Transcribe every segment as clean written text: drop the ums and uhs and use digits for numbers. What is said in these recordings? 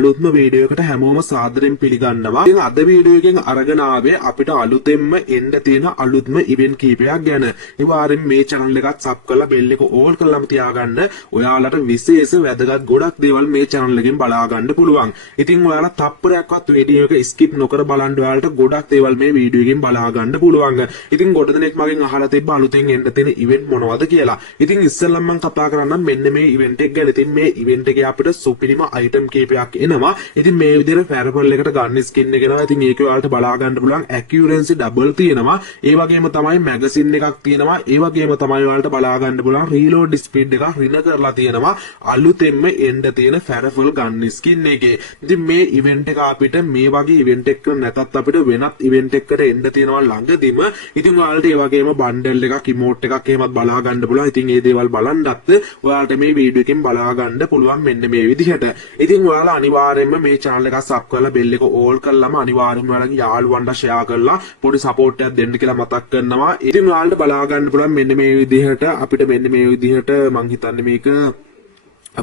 අලුත්ම වීඩියෝ එකට හැමෝම සාදරයෙන් පිළිගන්නවා. ඉතින් අද වීඩියෝ එකෙන් අරගෙන ආවේ අපිට අලුතෙන්ම එන්න තියෙන අලුත්ම ඉවෙන්ට් කීපයක් ගැන. ඉවාරින් මේ channel එකත් sub කරලා bell එක all කරලාම තියාගන්න. ඔයාලට විශේෂ වැදගත් ගොඩක් දේවල් මේ channel එකෙන් බලා ගන්න පුළුවන්. ඉතින් ඔයාලා තප්පරයක්වත් වීඩියෝ එක skip නොකර බලන්න ඔයාලට ගොඩක් දේවල් මේ වීඩියෝ එකෙන් බලා ගන්න පුළුවන්. ඉතින් ගොඩ දෙනෙක් මගෙන් අහලා තිබ්බ අලුතෙන් එන්න තියෙන ඉවෙන්ට් මොනවද කියලා. ඉතින් ඉස්සෙල්ලම මම කතා කරන්නම් මෙන්න මේ ඉවෙන්ට් එක ගැන. ඉතින් මේ ඉවෙන්ට් එකේ අපිට සුපිරිම item කීපයක් එනවා. ඉතින් මේ විදිහට ෆැරබල් එකට ගන්න ස්කින් එක එනවා. ඉතින් ඒක ඔයාලට බලා ගන්න පුළුවන් accuracy double තියෙනවා. ඒ වගේම තමයි මැගසින් එකක් තියෙනවා. ඒ වගේම තමයි ඔයාලට බලා ගන්න පුළුවන් reload speed එක රින කරලා තියෙනවා. අලුතෙන්ම එන්න තියෙන ෆැරබල් ගන්න ස්කින් එකේ. ඉතින් මේ ඉවෙන්ට් එක අපිට මේ වගේ ඉවෙන්ට් එකක් නැතත් අපිට වෙනත් ඉවෙන්ට් එකකට එන්න තියෙනවා ළඟදිම. ඉතින් ඔයාලට ඒ වගේම බන්ඩල් එකක් ඉමෝට් එකක් එහෙමත් බලා ගන්න පුළුවන්. ඉතින් මේ දේවල් බලන්නත් ඔයාලට මේ වීඩියෝ එකෙන් බලා ගන්න පුළුවන් මෙන්න මේ විදිහට. ඉතින් ඔයාලා අනිවාර්යයෙන්ම මේ channel එක sub කරලා bell එක all කරලාම අනිවාර්යයෙන්ම ඔයාලගේ යාළුවන්ට share කරලා පොඩි support එකක් දෙන්න කියලා මතක් කරනවා. ඉතින් ඔයාලට බලා ගන්න පුළුවන් මෙන්න මේ විදිහට අපිට මෙන්න මේ විදිහට මං හිතන්නේ මේක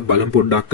බලමු පොඩ්ඩක්.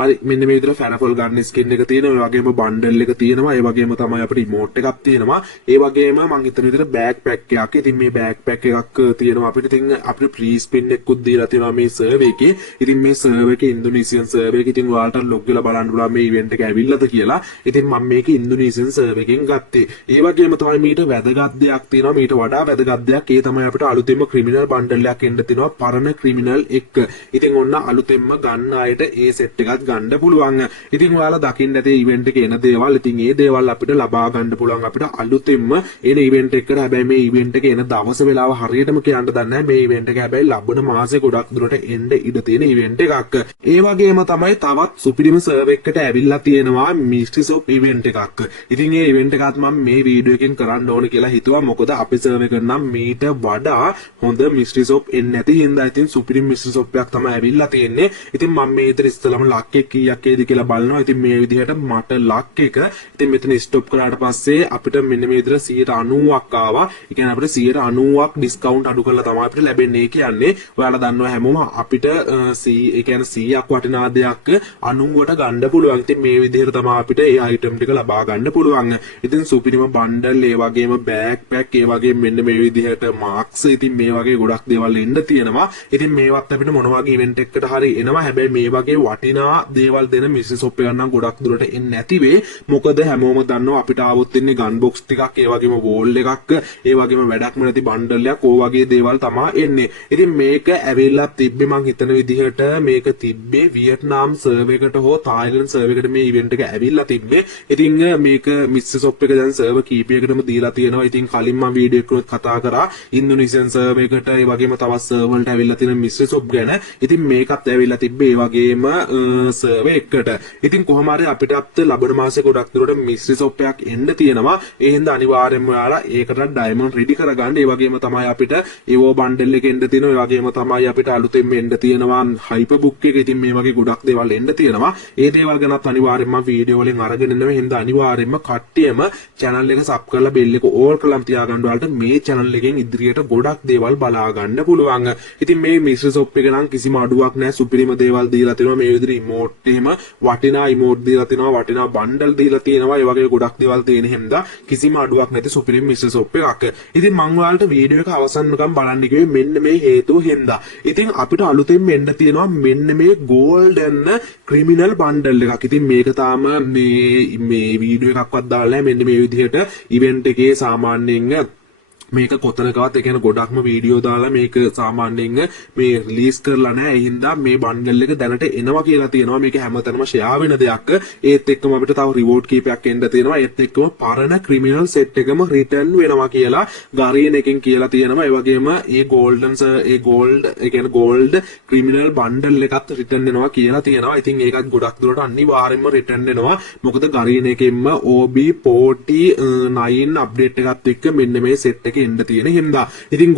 හරි මෙන්න මේ විදිහට ෆැරෆල් ගන්න ස්කින් එක තියෙනවා. ඒ වගේම බන්ඩල් එක තියෙනවා. ඒ වගේම තමයි අපිට ඉමෝට් එකක් තියෙනවා. ඒ වගේම මම හිතන විදිහට බෑග් පැක් එකක්. ඉතින් මේ බෑග් පැක් එකක් තියෙනවා අපිට. ඉතින් අපිට ෆ්‍රී ස්පින් එකකුත් දීලා තියෙනවා මේ සර්වර් එකේ. ඉතින් මේ සර්වර් එකේ ඉන්දුනීසියන් සර්වර් එක. ඉතින් ඔයාලට ලොග් වෙලා බලන්න පුළුවන් මේ ඉවෙන්ට් එක ඇවිල්ලාද කියලා. ඉතින් මම මේක ඉන්දුනීසියන් සර්වර් එකෙන් ගත්තේ. ඒ වගේම තමයි මීට වැදගත් දෙයක් තියෙනවා. මීට වඩා වැදගත් දෙයක් ඒ තමයි අපිට අලුතෙන්ම ක්‍රිමිනල් බන්ඩල් එකක් එන්න තියෙනවා. පරණ ක්‍රිමිනල් එක. ඉතින් ඔන්න අලුතෙන්ම ගන්න අයට ඒ සෙට් එකත් ගන්න පුළුවන්. ඉතින් ඔයාලා දකින්න ඇති ඉවෙන්ට් එකේ එන දේවල්. ඉතින් මේ දේවල් අපිට ලබා ගන්න පුළුවන් අපිට අලුතෙන්ම එන ඉවෙන්ට් එකකට. හැබැයි මේ ඉවෙන්ට් එකේ එන දවස වෙලාව හරියටම කියන්න දන්නේ නැහැ. මේ ඉවෙන්ට් එක හැබැයි ලබන මාසේ ගොඩක් දුරට එන්න ඉඩ තියෙන ඉවෙන්ට් එකක්. ඒ වගේම තමයි තවත් සුපිරිම සර්වර් එකකට ඇවිල්ලා තියෙනවා මිස්ට්‍රි ෂොප් ඉවෙන්ට් එකක්. ඉතින් මේ ඉවෙන්ට් එකත් මම මේ වීඩියෝ එකෙන් කරන්න ඕන කියලා හිතුවා. මොකද අපේ සර්වර් එක නම් මීට වඩා හොඳ මිස්ට්‍රි ෂොප් එන්නේ නැති හින්දා ඉතින් සුපිරිම මිස්ට්‍රි ෂොප් එකක් තමයි ඇවිල්ලා තියෙන්නේ. ඉතින් මම මේ විතර ඉස්සලම ලක් එක කීයක් ඒද කියලා බලනවා. ඉතින් මේ විදිහට මට ලක් එක ඉතින් මෙතන ස්ටොප් කරාට පස්සේ අපිට මෙන්න මේ විදිහට 90ක් ආවා. ඒ කියන්නේ අපිට 90ක් ඩිස්කවුන්ට් අඩු කරලා තමයි අපිට ලැබෙන්නේ කියන්නේ. ඔයාලා දන්නවා හැමෝම අපිට ඒ කියන්නේ 100ක් වටිනා දෙයක් 90ට ගන්න පුළුවන්. ඉතින් මේ විදිහට තමයි අපිට ඒ අයිටම් ටික ලබා ගන්න පුළුවන්. ඉතින් සුපිරිම බන්ඩල් ඒ වගේම බෑග් පැක් ඒ වගේම මෙන්න මේ විදිහට මාක්ස් ඉතින් මේ වගේ ගොඩක් දේවල් එන්න තියෙනවා. ඉතින් මේවත් අපිට මොන වගේ ඉවෙන්ට් එකකට හරි එනවා. හැබැයි මේ වගේ වටිනා දේවල් දෙන මිස්ට්‍රි ෂොප් එක නම් ගොඩක් දුරට එන්නේ නැති වෙයි. මොකද හැමෝම දන්නවා අපිට ආවොත් ඉන්නේ ගන් බොක්ස් ටිකක් ඒ වගේම වෝල් එකක් ඒ වගේම වැඩක්ම නැති බන්ඩල් එකක් ඕ වගේ දේවල් තමයි එන්නේ. ඉතින් මේක ඇවිල්ලා තිබ්බේ මං හිතන විදිහට මේක තිබ්බේ වියට්නාම් සර්වර් එකට හෝ තායිලන්ත සර්වර් එකට මේ ඉවෙන්ට් එක ඇවිල්ලා තිබ්බේ. ඉතින් මේක මිස්ට්‍රි ෂොප් එක දැන් සර්වර් කීපයකටම දීලා තියෙනවා. ඉතින් කලින් මම වීඩියෝ එකකට කතා කරා ඉන්දුනීසියන් සර්වර් එකට ඒ වගේම තවත් සර්වර් වලට ඇවිල්ලා තියෙන මිස්ට්‍රි ෂොප් ගැන. ඉතින් මේකත් ඇවිල්ලා තිබ්බේ ඒ වගේම සර්වර් එකට. ඉතින් කොහොම හරි අපිට ලබන මාසේ ගොඩක් දුරට මිස්ට්‍රි ෂොප් එකක් එන්න තියෙනවා. ඒ හින්දා අනිවාර්යයෙන්ම ඔයාලා ඒකට ඩයමන්ඩ් රෙඩි කරගන්න. ඒ වගේම තමයි අපිට ඒවෝ බන්ඩල් එක එන්න තියෙනවා. ඒ වගේම තමයි අපිට අලුතෙන් එන්න තියෙනවා හයිපර් බුක් එක. ඉතින් මේ වගේ ගොඩක් දේවල් එන්න තියෙනවා. ඒ දේවල් ගැනත් අනිවාර්යයෙන්ම වීඩියෝ වලින් අරගෙන ඉන්නවා. හින්දා අනිවාර්යයෙන්ම කට්ටියම channel එක sub කරලා bell එක all කරලාම තියාගන්න. ඔයාලට මේ channel එකෙන් ඉදිරියට ගොඩක් දේවල් බලා ගන්න පුළුවන්. ඉතින් මේ මිස්ට්‍රි ෂොප් එක නම් කිසිම අඩුවක් නැහැ. සුපිරිම දේවල් දීලා තියෙනවා. මේ විදිහට ඉමෝට් එහෙම වටිනා ඉමෝට් දීලා තියෙනවා. වටිනා බන්ඩල් දීලා තියෙනවා. ඒ වගේ ගොඩක් දේවල් තියෙන හින්දා කිසිම අඩුවක් නැති සුපිරිම මිස්ට්‍රි ෂොප් එකක්. ඉතින් මම ඔයාලට වීඩියෝ එක අවසන්කම් බලන්න කිව්වේ මෙන්න මේ හේතුව හින්දා. ඉතින් අපිට අලුතෙන් එන්න තියෙනවා මෙන්න මේ ගෝල්ඩන් ක්‍රිමිනල් බන්ඩල් එකක්. ඉතින් මේක තාම මේ වීඩියෝ එකක්වත් දාලා නැහැ. මෙන්න මේ විදිහට ඉවෙන්ට් එකේ සාමාන්‍යයෙන් මේක කොතනකවත් ඒ කියන්නේ ගොඩක්ම වීඩියෝ දාලා මේක සාමාන්‍යයෙන් මේ රිලීස් කරලා නැහැ. ඒ හින්දා මේ බන්ඩල් එක දැනට එනවා කියලා තියෙනවා. මේක හැමතැනම ෂෙයා වෙන දෙයක්. ඒත් එක්කම අපිට තව රිවෝඩ් කීපයක් එන්න තියෙනවා. ඒත් එක්කම පරණ ක්‍රිමිනල් සෙට් එකම රිටර්න් වෙනවා කියලා ගාරියන් එකෙන් කියලා තියෙනවා. ඒ වගේම ඒ ගෝල්ඩ් ඒ කියන්නේ ගෝල්ඩ් ක්‍රිමිනල් බන්ඩල් එකත් රිටර්න් වෙනවා කියලා තියෙනවා. ඉතින් ඒකත් ගොඩක් දුරට අනිවාර්යයෙන්ම රිටර්න් වෙනවා. මොකද ගාරියන් එකෙන්ම OB49 අප්ඩේට් එකත් එක්ක මෙන්න මේ සෙට් එක එකේ එන්න තියෙන හින්දා. ඉතින්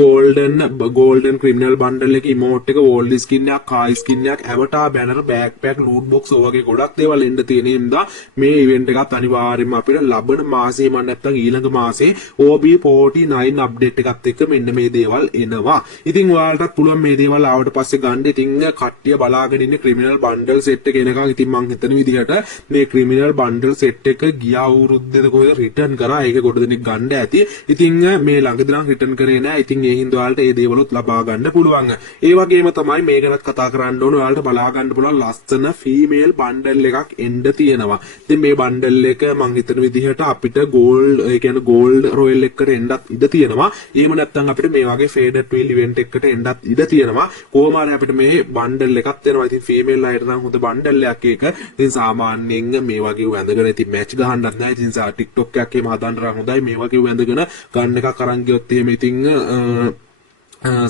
golden criminal bundle එකේ emote එක wall skin එකක් car skin එකක් avatar banner backpack loot box වගේ ගොඩක් දේවල් එන්න තියෙන හින්දා මේ event එකත් අනිවාර්යයෙන්ම අපිට ලබන මාසේ මම නැත්තම් ඊළඟ මාසේ OB49 update එකත් එක්ක මෙන්න මේ දේවල් එනවා. ඉතින් ඔයාලටත් පුළුවන් මේ දේවල් ආවට පස්සේ ගන්න. ඉතින් කට්ටිය බලාගෙන ඉන්නේ criminal bundle set එක එනකන්. ඉතින් මං හිතන විදිහට මේ criminal bundle set එක ගිය අවුරුද්දේද කොහෙද return කරා. ඒක ගොඩ දෙනෙක් ගන්න ඇති. ඉතින් මේ ළඟදී නම් return කරේ නෑ. ඉතින් ඒ හින්දා ඔයාලට මේ දේවලුත් ලබා ගන්න පුළුවන්. ඒ වගේම තමයි මේ ගැනත් කතා කරන්න ඕන. ඔයාලට බලා ගන්න පුළුවන් ලස්සන female bundle එකක් එන්න තියෙනවා. ඉතින් මේ bundle එක මං හිතන විදිහට අපිට gold ඒ කියන්නේ gold royal එකකට එන්නත් ඉඩ තියෙනවා. එහෙම නැත්නම් අපිට මේ වගේ faded wheel event එකකට එන්නත් ඉඩ තියෙනවා. කොහොම හරි අපිට මේ bundle එකක් දෙනවා. ඉතින් female අයට නම් හොඳ bundle එකක් ඒක. ඉතින් සාමාන්‍යයෙන් මේ වගේ වැඳගෙන ඉතින් match ගහන්නත් නැහැ. ඉතින් TikTok එකක් එහෙම හදන්න හොඳයි. මේ වගේ වැඳගෙන ගන්න එකක් අරන් ගියොත් එහෙම ඉතින්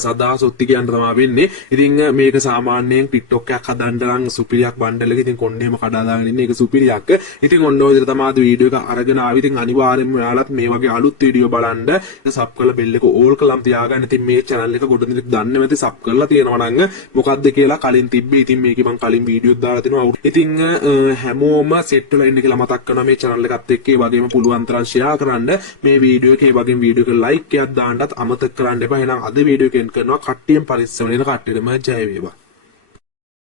සදා සොත්ති කියන්න තමයි වෙන්නේ. ඉතින් මේක සාමාන්‍යයෙන් TikTok එකක් හදන්න නම් සුපිරියක් බණ්ඩල් එක. ඉතින් කොණ්ඩේම කඩා දාගෙන ඉන්නේ. ඒක සුපිරියක්. ඉතින් ඔන්න ඔය විදිහට තමයි අද වීඩියෝ එක අරගෙන ආවේ. ඉතින් අනිවාර්යයෙන්ම ඔයාලත් මේ වගේ අලුත් වීඩියෝ බලන්න සබ් කරලා බෙල් එක ඕල් කරලාම තියාගන්න. ඉතින් මේ channel එක ගොඩ දෙනෙක් දන්නේ නැති සබ් කරලා තියෙනවා නම් මොකද්ද කියලා කලින් තිබ්බේ. ඉතින් මේකේ මම කලින් වීඩියෝත් දාලා තිනවා. ඉතින් හැමෝම සෙට් වෙලා ඉන්න කියලා මතක් කරනවා මේ channel එකත් එක්ක. ඒ වගේම පුළුවන් තරම් share කරන්න. මේ වීඩියෝ එකේ වගේම වීඩියෝ එක like එකක් දාන්නත් අමතක කරන්න එපා. එහෙනම් අද වීඩියෝ එකෙන් කරනවා කට්ටියෙන් පරිස්සම වෙන කට්ටියටම ජය වේවා.